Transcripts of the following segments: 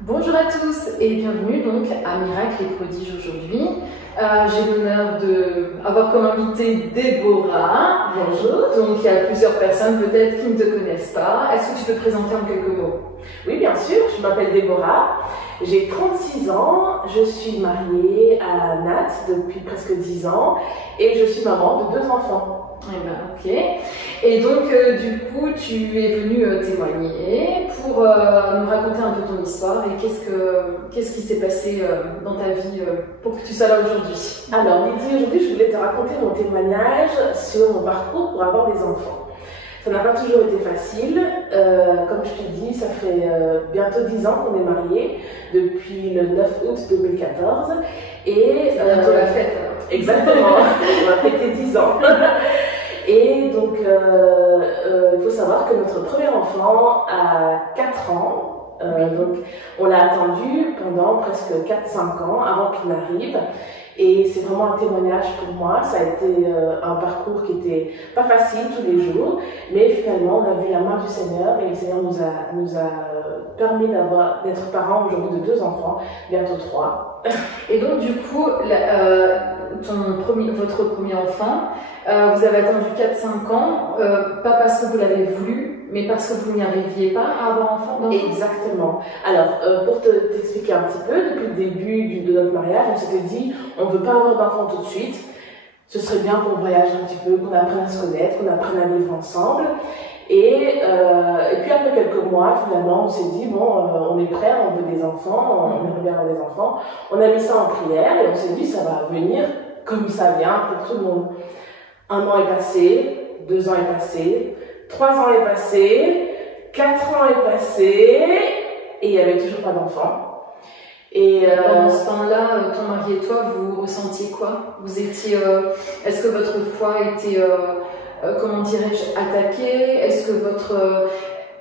Bonjour à tous et bienvenue donc à Miracles et Prodiges aujourd'hui. J'ai l'honneur d'avoir comme invitée Déborah. Bonjour. Donc il y a plusieurs personnes peut-être qui ne te connaissent pas. Est-ce que tu peux te présenter en quelques mots? Oui, bien sûr, je m'appelle Déborah, j'ai 36 ans, je suis mariée à Nat depuis presque 10 ans et je suis maman de 2 enfants. Eh ben, ok. Et donc, du coup, tu es venue témoigner pour nous raconter un peu ton histoire et qu'est-ce qui s'est passé dans ta vie pour que tu sois là aujourd'hui. Alors, Lydie, aujourd'hui, je voulais te raconter mon témoignage sur mon parcours pour avoir des enfants. Ça n'a pas toujours été facile. Comme je te dis, ça fait bientôt 10 ans qu'on est mariés, depuis le 9 août 2014. Et c'est bientôt la fête. Exactement, on a fêté 10 ans. Et donc, il faut savoir que notre premier enfant a 4 ans. Donc, on l'a attendu pendant presque 4-5 ans avant qu'il n'arrive. Et c'est vraiment un témoignage pour moi. Ça a été un parcours qui était pas facile tous les jours, mais finalement on a vu la main du Seigneur et le Seigneur nous a permis d'être parents aujourd'hui de 2 enfants, bientôt 3. Et donc du coup, votre premier enfant, vous avez attendu 4-5 ans, pas parce que vous l'avez voulu, mais parce que vous n'y arriviez pas à avoir enfant. Exactement. Alors, pour t'expliquer un petit peu, depuis le début de notre mariage, on s'était dit, on ne veut pas avoir d'enfant tout de suite. Ce serait bien qu'on voyage un petit peu, qu'on apprenne à se connaître, qu'on apprenne à vivre ensemble. Et puis après quelques mois, finalement, on s'est dit, bon, on est prêt, on veut des enfants, on aimerait bien avoir des enfants. On a mis ça en prière et on s'est dit, ça va venir comme ça vient pour tout le monde. 1 an est passé, 2 ans est passé, 3 ans est passé, 4 ans est passé, et il n'y avait toujours pas d'enfant. Et pendant ce temps-là, ton mari et toi, vous ressentiez quoi? Vous étiez, est-ce que votre foi était, comment dirais-je, attaquée?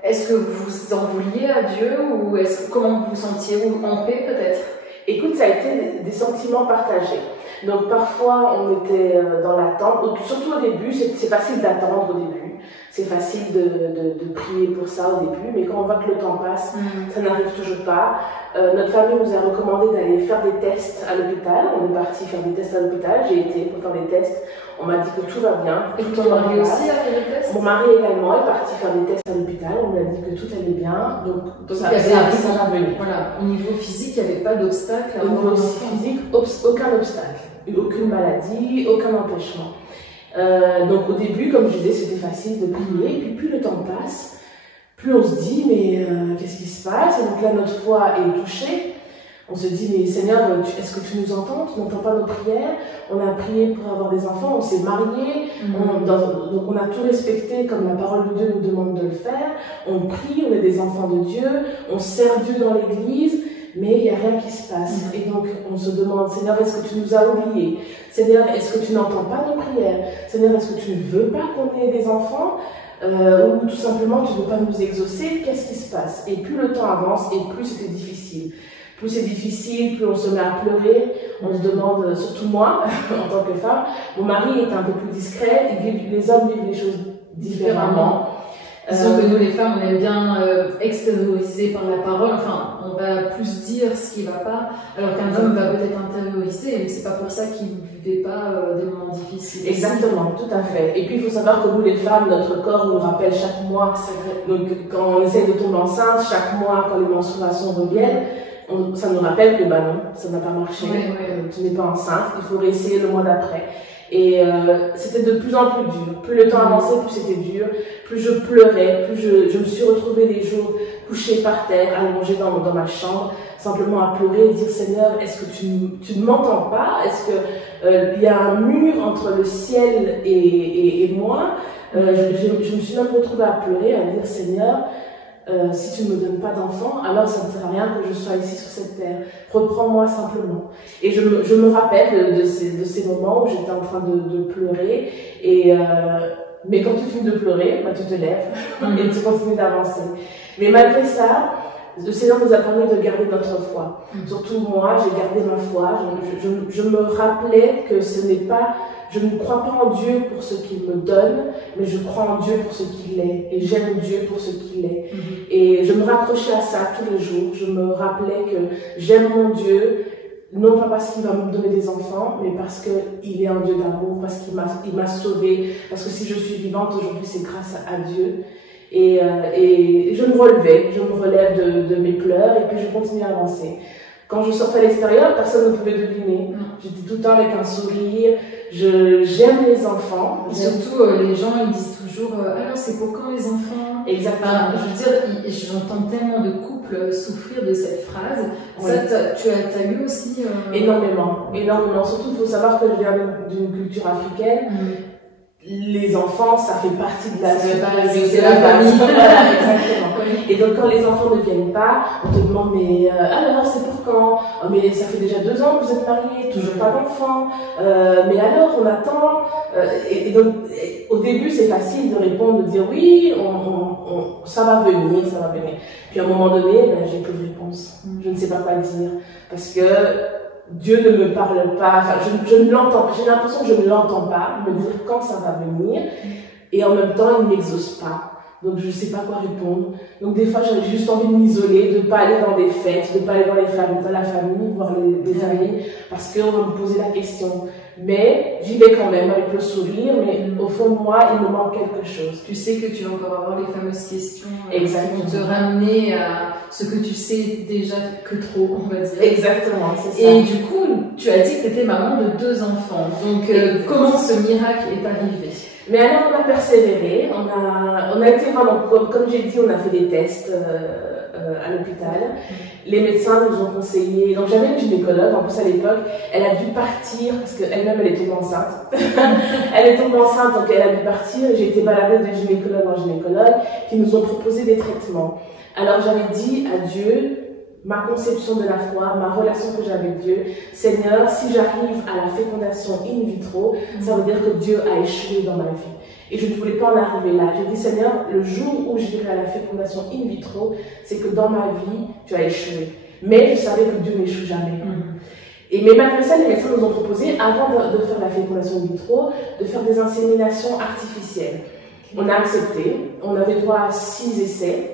Est-ce que vous en vouliez à Dieu ou comment vous vous sentiez, ou en paix peut-être? Écoute, ça a été des sentiments partagés. Donc parfois on était dans l'attente, surtout au début, c'est facile d'attendre au début, c'est facile de prier pour ça au début, mais quand on voit que le temps passe, ça n'arrive toujours pas. Notre famille nous a recommandé d'aller faire des tests à l'hôpital, on est parti faire des tests à l'hôpital, j'ai été pour faire des tests, on m'a dit que tout va bien. Et ton mari aussi a fait des tests? Mon mari également est parti faire des tests à l'hôpital, on lui a dit que tout allait bien, donc ça il y avait à venir. Voilà, au niveau physique, il n'y avait pas d'obstacle. Au niveau physique, aucun obstacle. Aucune maladie, aucun empêchement. Donc au début, comme je disais, c'était facile de prier, et puis plus le temps passe, plus on se dit, mais qu'est-ce qui se passe? Et donc là, notre foi est touchée. On se dit, mais Seigneur, est-ce que tu nous entends? Tu n'entends pas nos prières? On a prié pour avoir des enfants, on s'est mariés, donc on a tout respecté comme la parole de Dieu nous demande de le faire. On prie, on est des enfants de Dieu, on sert Dieu dans l'église, mais il n'y a rien qui se passe. Et donc, on se demande, Seigneur, est-ce que tu nous as oubliés? Seigneur, est-ce que tu n'entends pas nos prières? Seigneur, est-ce que tu ne veux pas qu'on ait des enfants? Ou tout simplement, tu ne veux pas nous exaucer? Qu'est-ce qui se passe? Et plus le temps avance, et plus c'était difficile. Plus c'est difficile, plus on se met à pleurer. On se demande, surtout moi, en tant que femme, mon mari est un peu plus discret, les hommes vivent les choses différemment. Disons que nous les femmes, on aime bien extérioriser par la parole, enfin on va plus dire ce qui ne va pas, alors qu'un homme va peut-être intérioriser, mais c'est pas pour ça qu'il ne vivait pas des moments difficiles. Exactement, tout à fait. Et puis il faut savoir que nous les femmes, notre corps nous rappelle chaque mois, donc quand on essaie de tomber enceinte, chaque mois quand les menstruations reviennent, ça nous rappelle que bah non, ça n'a pas marché, tu n'es pas enceinte, il faut réessayer le mois d'après. Et c'était de plus en plus dur. Plus le temps avançait, plus c'était dur. Plus je pleurais, plus je me suis retrouvée des jours couchée par terre, allongée dans ma chambre, simplement à pleurer et dire Seigneur, est-ce que tu ne m'entends pas? Est-ce que il y a un mur entre le ciel et moi? Je me suis même retrouvée à pleurer, à dire Seigneur, si tu ne me donnes pas d'enfant, alors ça ne sert à rien que je sois ici sur cette terre. Reprends-moi simplement. Et je me rappelle de ces moments où j'étais en train de pleurer. Mais quand tu finis de pleurer, bah, tu te lèves et tu continues d'avancer. Mais malgré ça, le Seigneur nous a permis de garder notre foi. Surtout moi, j'ai gardé ma foi. Je me rappelais que ce n'est pas... Je ne crois pas en Dieu pour ce qu'il me donne, mais je crois en Dieu pour ce qu'il est. Et j'aime Dieu pour ce qu'il est. Et je me raccrochais à ça tous les jours. Je me rappelais que j'aime mon Dieu, non pas parce qu'il va me donner des enfants, mais parce qu'il est un Dieu d'amour, parce qu'il m'a sauvée, parce que si je suis vivante aujourd'hui, c'est grâce à Dieu. Et je me relève de mes pleurs, et puis je continue à avancer. Quand je sortais à l'extérieur, personne ne pouvait deviner. J'étais tout le temps avec un sourire. J'aime les enfants. Et surtout, les gens ils disent toujours alors c'est pour quand les enfants? Exactement. Je veux dire, j'entends tellement de couples souffrir de cette phrase. Oui. Ça, tu as eu aussi Énormément. Surtout, il faut savoir que je viens d'une culture africaine. Les enfants, ça fait partie de la vie, c'est la famille. Voilà, exactement. Et donc, quand les enfants ne viennent pas, on te demande, mais alors, c'est pour quand? Oh, mais ça fait déjà 2 ans que vous êtes mariés, toujours pas d'enfants. Mais alors, on attend. Et donc, au début, c'est facile de répondre, de dire oui, ça va venir, ça va venir. Puis à un moment donné, j'ai plus de réponse. Je ne sais pas quoi dire. Parce que Dieu ne me parle pas, enfin, je ne l'entends pas, j'ai l'impression que je ne l'entends pas, me dire quand ça va venir, et en même temps, il ne m'exauce pas. Donc, je ne sais pas quoi répondre. Donc, des fois, j'ai juste envie de m'isoler, de ne pas aller dans des fêtes, de ne pas aller dans la famille, voir les amis, parce qu'on va me poser la question. Mais, j'y vais quand même avec le sourire, mais au fond de moi, il me manque quelque chose. Tu sais que tu vas encore avoir les fameuses questions qui Exactement. vont te ramener à ce que tu sais déjà que trop, on va dire. Exactement, c'est ça. Et du coup, tu as dit que tu étais maman de 2 enfants. Donc, comment ce miracle est arrivé? Mais alors, on a persévéré, on a été vraiment, comme j'ai dit, on a fait des tests à l'hôpital. Les médecins nous ont conseillé, donc j'avais une gynécologue, en plus à l'époque, elle a dû partir, parce qu'elle-même elle est tombée enceinte. Elle est tombée enceinte, donc elle a dû partir, et j'ai été baladée de gynécologue en gynécologue, qui nous ont proposé des traitements. Alors j'avais dit à Dieu, ma conception de la foi, ma relation que j'ai avec Dieu, Seigneur, si j'arrive à la fécondation in vitro, ça veut dire que Dieu a échoué dans ma vie. Et je ne voulais pas en arriver là. J'ai dit, Seigneur, le jour où j'irai à la fécondation in vitro, c'est que dans ma vie, tu as échoué. Mais je savais que Dieu n'échoue jamais. Mais malgré ça, les médecins nous ont proposé, avant de faire la fécondation in vitro, de faire des inséminations artificielles. On a accepté, on avait droit à 6 essais.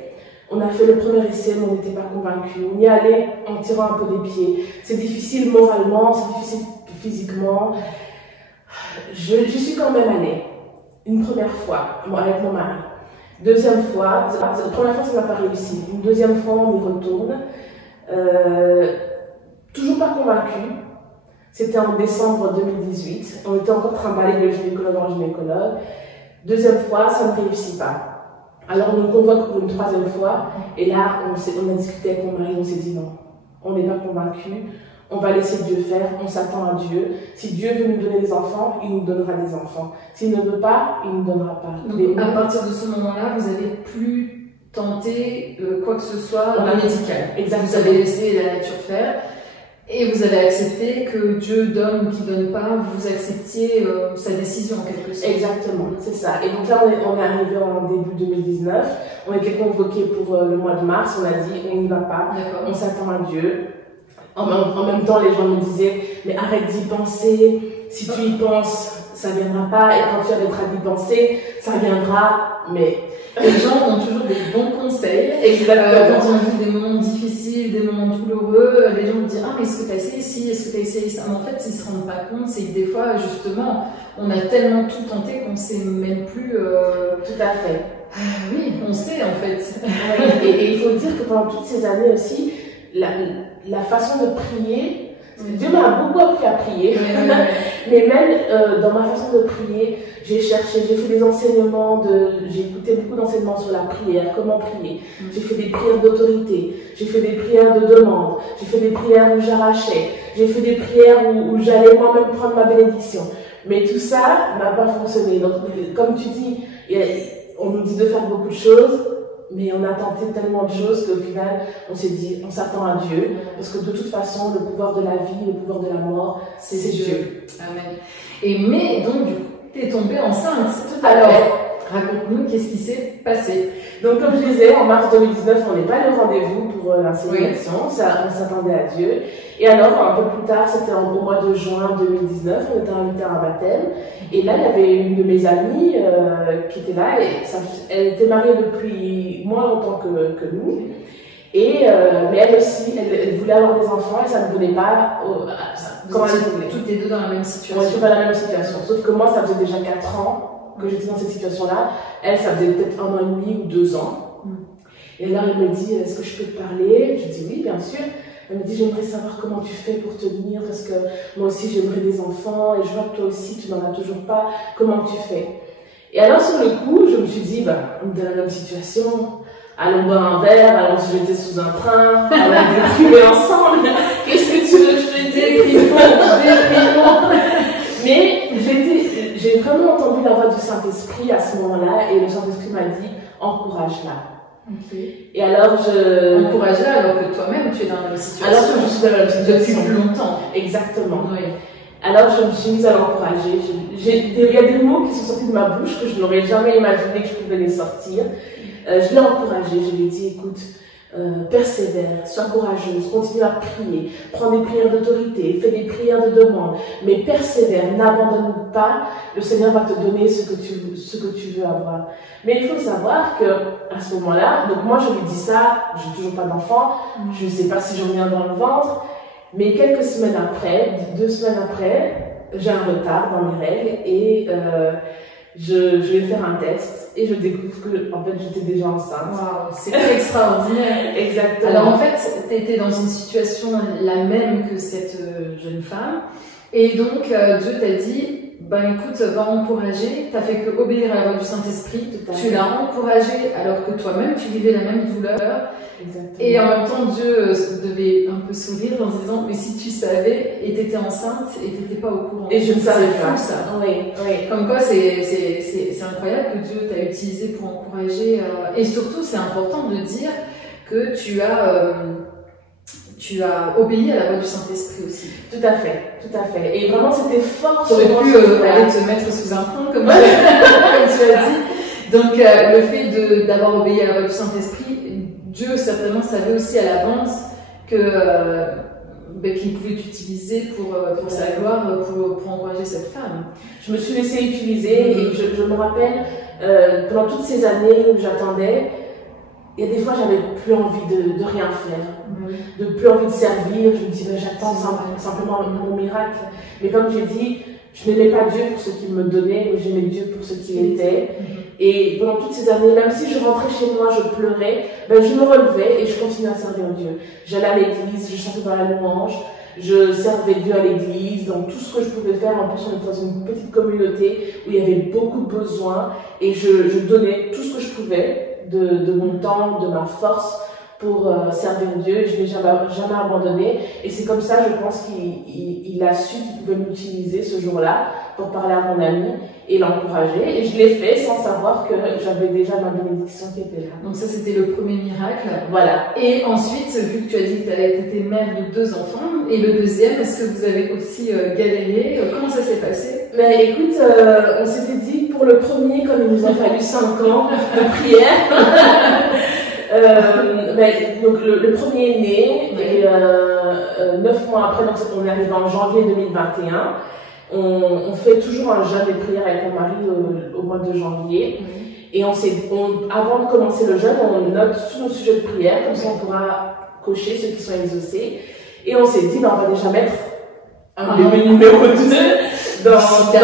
On a fait le premier essai, mais on n'était pas convaincus. On y allait en tirant un peu des pieds. C'est difficile moralement, c'est difficile physiquement. Je suis quand même allée. Une première fois, avec mon mari. Deuxième fois, la première fois, ça n'a pas réussi. Une deuxième fois, on y retourne. Toujours pas convaincus. C'était en décembre 2018. On était encore trimballés de gynécologue en gynécologue. Deuxième fois, ça ne réussit pas. Alors on nous convoque pour une 3e fois, et là on a discuté avec mon mari, on s'est dit non, on n'est pas convaincus, on va laisser Dieu faire, on s'attend à Dieu. Si Dieu veut nous donner des enfants, il nous donnera des enfants. S'il ne veut pas, il ne nous donnera pas. Donc à partir de ce moment-là, vous n'avez plus tenté quoi que ce soit en médical. Exactement. Vous avez laissé la nature faire. Et vous avez accepté que Dieu donne ou qu'il ne donne pas, vous acceptiez sa décision en quelque sorte. Exactement, c'est ça. Et donc là, on est arrivé en début 2019. On était convoqués pour le mois de mars. On a dit, on n'y va pas. On s'attend à Dieu. En même temps, les gens me disaient, mais arrête d'y penser. Si tu y penses, ça ne viendra pas. Et quand tu arrêteras d'y penser, ça viendra. Mais les gens ont toujours des bons conseils. Exactement. Quand on vit des moments difficiles, des moments douloureux, les gens me disent ah mais est-ce que tu as essayé ci, est-ce que tu as essayé ça? Mais en fait, s'ils ne se rendent pas compte, c'est que des fois, justement, on a tellement tout tenté qu'on ne sait même plus. Tout à fait. Oui, on sait en fait. Et il faut dire que pendant toutes ces années aussi, la façon de prier, Dieu m'a beaucoup appris à prier, mais même dans ma façon de prier, j'ai cherché, j'ai fait des enseignements, j'ai écouté beaucoup d'enseignements sur la prière, comment prier. J'ai fait des prières d'autorité, j'ai fait des prières de demande, j'ai fait des prières où j'arrachais, j'ai fait des prières où j'allais moi-même prendre ma bénédiction. Mais tout ça n'a pas fonctionné. Donc, comme tu dis, on nous dit de faire beaucoup de choses, mais on a tenté tellement de choses qu'au final, on s'est dit, on s'attend à Dieu, parce que de toute façon, le pouvoir de la vie, le pouvoir de la mort, c'est Dieu. Amen. Mais donc, du coup, tu es tombée enceinte. Alors, Raconte-nous, qu'est-ce qui s'est passé? Donc, comme je disais, en mars 2019, on n'est pas allé au rendez-vous pour l'insémination, on s'attendait à Dieu. Et alors, un peu plus tard, c'était au mois de juin 2019, on était invité à un baptême. Et là, il y avait une de mes amies qui était là, et elle était mariée depuis moins longtemps que nous. Et, mais elle aussi, elle voulait avoir des enfants et ça ne venait pas comme elle voulait. Toutes les deux dans la même situation. Ouais, je suis pas dans la même situation. Sauf que moi, ça faisait déjà 4 ans que j'étais dans cette situation-là. Elle, ça faisait peut-être 1 an et demi ou 2 ans. Et alors, elle me dit, est-ce que je peux te parler? Je dis oui, bien sûr. Elle me dit, j'aimerais savoir comment tu fais pour tenir, parce que moi aussi, j'aimerais des enfants, et je vois que toi aussi, tu n'en as toujours pas. Comment tu fais? Et alors, sur le coup, je me suis dit, bah, on est dans la même situation. Allons boire un verre, allons se jeter sous un train, allons déprimer ensemble. Qu'est-ce que tu veux que je te dise? Mais j'ai vraiment entendu la voix du Saint-Esprit à ce moment-là, et le Saint-Esprit m'a dit, encourage-la. Okay. Et alors encourage-la alors que toi-même tu es dans la même situation. Alors que je suis dans la même situation. Depuis plus longtemps. Exactement. Oui. Alors je me suis mise à l'encourager. Il y a des mots qui sont sortis de ma bouche que je n'aurais jamais imaginé que je pouvais les sortir. Je l'ai encouragée, je lui ai dit, écoute, persévère, sois courageuse, continue à prier, prends des prières d'autorité, fais des prières de demande, mais persévère, n'abandonne pas, le Seigneur va te donner ce que tu veux avoir. Mais il faut savoir que à ce moment-là, donc moi je lui dis ça, j'ai toujours pas d'enfant, je ne sais pas si je reviens dans le ventre, mais quelques semaines après, 2 semaines après, j'ai un retard dans mes règles et je vais faire un test et je découvre que en fait j'étais déjà enceinte. Wow, c'est extraordinaire. Exactement. Alors en fait, tu étais dans une situation la même que cette jeune femme et donc Dieu t'a dit, ben écoute, va encourager, t'as fait que obéir à la voix du Saint-Esprit, tu l'as encouragée alors que toi-même tu vivais la même douleur. Exactement. Et en même temps, Dieu devait un peu sourire en se disant, mais si tu savais et t'étais enceinte et t'étais pas au courant. Et je ne savais pas. Ça. Oui, oui. Comme quoi, c'est incroyable que Dieu t'a utilisé pour encourager. Et surtout, c'est important de dire que tu as obéi à la voix du Saint-Esprit aussi. Tout à fait, tout à fait. Et vraiment, c'était fort. Tu aurais pu aller te mettre sous un pont, comme, comme tu as dit. Donc, le fait d'avoir obéi à la voix du Saint-Esprit, Dieu certainement savait aussi à l'avance que qu'il pouvait t'utiliser pour sa gloire, pour encourager cette femme. Je me suis laissée utiliser et je me rappelle, pendant toutes ces années où j'attendais, il y a des fois j'avais plus envie de rien faire, de plus envie de servir. Je me disais, j'attends simplement mon miracle. Mais comme j'ai dit, je n'aimais pas Dieu pour ce qu'il me donnait, mais j'aimais Dieu pour ce qu'il était. Et pendant toutes ces années, même si je rentrais chez moi, je pleurais, ben je me relevais et je continuais à servir Dieu. J'allais à l'église, je chantais dans la louange, je servais Dieu à l'église, dans tout ce que je pouvais faire. En plus, on était dans une petite communauté où il y avait beaucoup de besoins et je donnais tout ce que je pouvais de mon temps, de ma force pour servir Dieu. Je n'ai jamais abandonné et c'est comme ça, je pense qu'il a su qu'il pouvait m'utiliser ce jour-là pour parler à mon ami et l'encourager, et je l'ai fait sans savoir que j'avais déjà ma bénédiction qui était là. Donc ça, c'était le premier miracle. Voilà. Et ensuite, vu que tu as dit que tu étais mère de 2 enfants, et le deuxième, est-ce que vous avez aussi galéré? Comment ça s'est passé? Ben écoute, on s'était dit pour le premier, comme il nous a fallu 5 ans de prière, donc le premier est né, et 9 mois après, donc on est arrivé en janvier 2021. On fait toujours un jeûne de prière avec mon mari au mois de janvier. Et avant de commencer le jeûne, on note tous nos sujets de prière, comme ça on pourra cocher ceux qui sont exaucés. Et on s'est dit, ben, on va déjà mettre un bébé numéro 2 dans la 5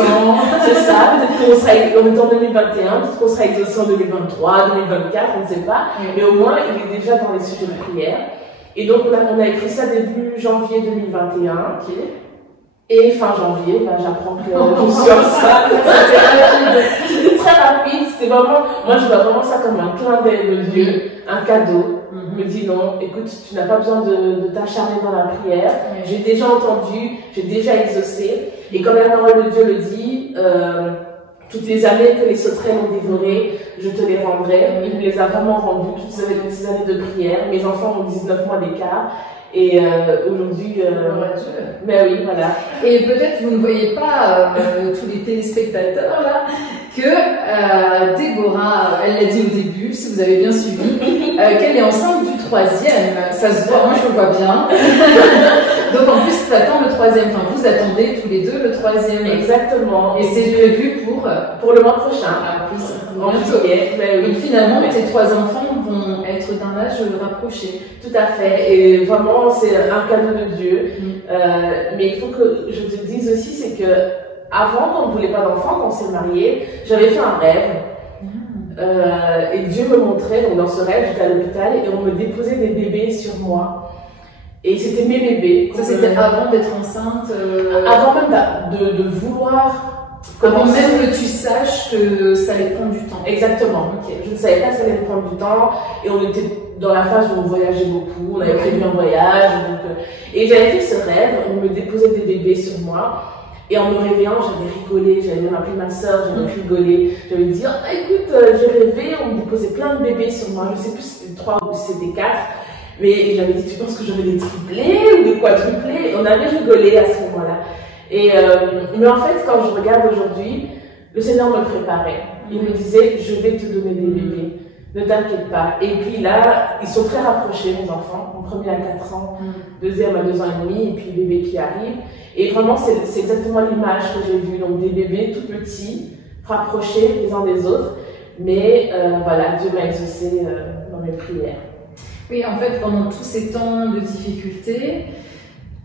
ans. C'est ça, peut-être qu'on sera, on est en 2021, peut-être qu'on sera exaucé en 2023, 2024, on ne sait pas. Mais au moins, il est déjà dans les sujets de prière. Et donc, on a écrit ça début janvier 2021. Et fin janvier, ben, j'apprends que je suis enceinte. C'était très rapide, c'était vraiment, moi je vois vraiment ça comme un clin d'œil de Dieu, un cadeau. Il me dit non, écoute, tu n'as pas besoin de t'acharner dans la prière, j'ai déjà entendu, j'ai déjà exaucé. Et comme la parole de Dieu le dit, toutes les années que les sauterelles ont dévoré, je te les rendrai. Il me les a vraiment rendues, toutes ces années de prière. Mes enfants ont 19 mois d'écart. Et aujourd'hui, mais oui, voilà. Et peut-être vous ne voyez pas tous les téléspectateurs là que Déborah, elle l'a dit au début, si vous avez bien suivi, qu'elle est enceinte du 3e. Ça se voit, moi je le vois bien. Donc en plus, tu attends le 3e. Enfin, vous attendez tous les deux le 3e. Exactement. Et c'est prévu pour le mois prochain. Ah, oui, en juillet. Oui. Donc finalement, tes 3 enfants vont être d'un âge rapproché. Tout à fait. Et vraiment, c'est un cadeau de Dieu. Mais il faut que je te dise aussi, c'est que avant, quand on ne voulait pas d'enfants, quand on s'est mariés, j'avais fait un rêve. Et Dieu me montrait, donc dans ce rêve, j'étais à l'hôpital et on me déposait des bébés sur moi. Et c'était mes bébés. Ça, c'était avant d'être enceinte Avant même de vouloir. Avant même que tu saches que ça allait prendre du temps. Exactement. Okay. Je ne savais pas que ça allait prendre du temps. Et on était dans la phase où on voyageait beaucoup. On avait prévu un voyage. Donc, et j'avais fait ce rêve. On me déposait des bébés sur moi. Et en me réveillant, j'avais rigolé. J'avais même appelé ma soeur. J'avais rigolé. J'avais dit, ah, écoute, j'ai rêvé. On me déposait plein de bébés sur moi. Je ne sais plus si c'était 3 ou si c'était 4. Mais j'avais dit, tu penses que j'aurais des triplés ou des quadruplés? Et on avait rigolé à ce moment-là. Mais en fait, quand je regarde aujourd'hui, le Seigneur me préparait. Il me disait, je vais te donner des bébés. Ne t'inquiète pas. Et puis là, ils sont très rapprochés, mes enfants. Mon premier à 4 ans, deuxième à 2 ans et demi, et puis le bébé qui arrive. Et vraiment, c'est exactement l'image que j'ai vue. Donc des bébés tout petits, rapprochés les uns des autres. Mais voilà, Dieu m'a exaucé dans mes prières. Oui, en fait, pendant tous ces temps de difficulté,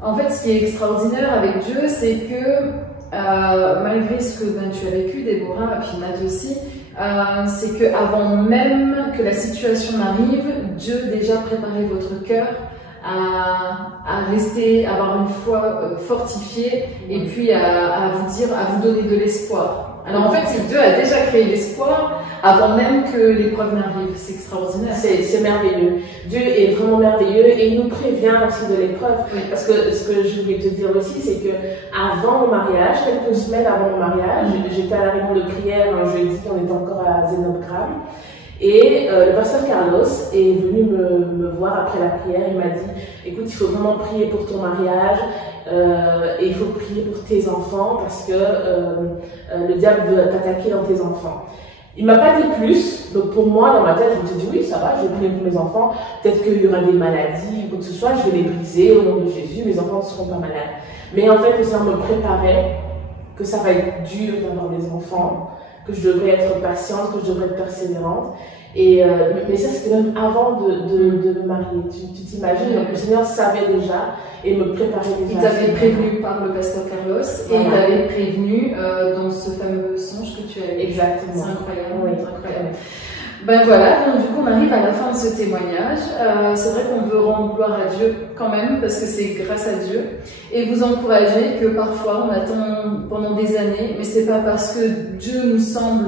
en fait, ce qui est extraordinaire avec Dieu, c'est que malgré ce que tu as vécu, Déborah, et puis Nat aussi, c'est qu'avant même que la situation n'arrive, Dieu déjà préparait votre cœur à rester, à avoir une foi fortifiée, et puis à vous donner de l'espoir. Alors en fait, Dieu a déjà créé l'espoir avant même que l'épreuve n'arrive. C'est extraordinaire. C'est merveilleux. Dieu est vraiment merveilleux et il nous prévient aussi de l'épreuve. Oui. Parce que ce que je voulais te dire aussi, c'est que avant mon mariage, quelques semaines avant mon mariage, j'étais à la réunion de prière un jeudi, on était encore à Zenobgram. Et le pasteur Carlos est venu me voir après la prière. Il m'a dit, écoute, il faut vraiment prier pour ton mariage et il faut prier pour tes enfants parce que le diable veut t'attaquer dans tes enfants. Il m'a pas dit plus, donc pour moi, dans ma tête, je me suis dit, oui, ça va, je vais prier pour mes enfants. Peut-être qu'il y aura des maladies ou quoi que ce soit, je vais les briser au nom de Jésus, mes enfants ne seront pas malades. Mais en fait, le Seigneur me préparait que ça va être dur d'avoir des enfants, que je devrais être patiente, que je devrais être persévérante. Mais ça, c'était même avant de me marier. Tu t'imagines, donc le Seigneur savait déjà et me préparait déjà. Il t'avait prévenu par le pasteur Carlos et il t'avait prévenu dans ce fameux songe que tu as eu. Exactement. C'est incroyable. Oui, c'est incroyable. Ben voilà, donc du coup on arrive à la fin de ce témoignage. C'est vrai qu'on veut rendre gloire à Dieu quand même parce que c'est grâce à Dieu et vous encourager que parfois on attend pendant des années, mais c'est pas parce que Dieu nous semble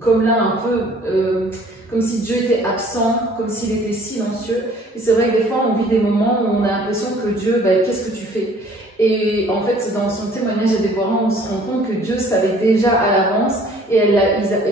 comme là un peu comme si Dieu était absent, comme s'il était silencieux. Et c'est vrai que des fois on vit des moments où on a l'impression que Dieu, ben, qu'est-ce que tu fais? Et en fait, dans son témoignage à Déborah, on se rend compte que Dieu savait déjà à l'avance et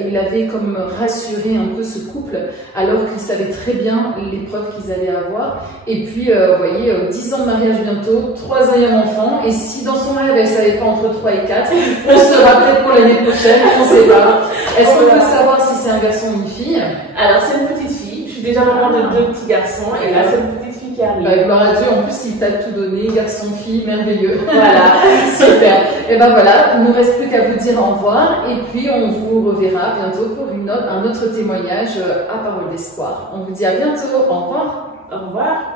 il avait comme rassuré un peu ce couple alors qu'il savait très bien l'épreuve qu'ils allaient avoir. Et puis, vous voyez, 10 ans de mariage bientôt, 3e enfant, et si dans son rêve elle ne savait pas entre 3 et 4, on sera peut-être pour l'année prochaine, on ne sait pas. Est-ce qu'on peut savoir si c'est un garçon ou une fille? Alors, c'est une petite fille. Je suis déjà maman de 2 petits garçons et là, c'est une petite fille qui arrive. Bah, gloire à Dieu, en plus il t'a tout donné, garçon, fille, merveilleux. Voilà, super. Et ben voilà, il ne nous reste plus qu'à vous dire au revoir et puis on vous reverra bientôt pour un autre témoignage à Parole d'Espoir. On vous dit à bientôt, au revoir. Au revoir.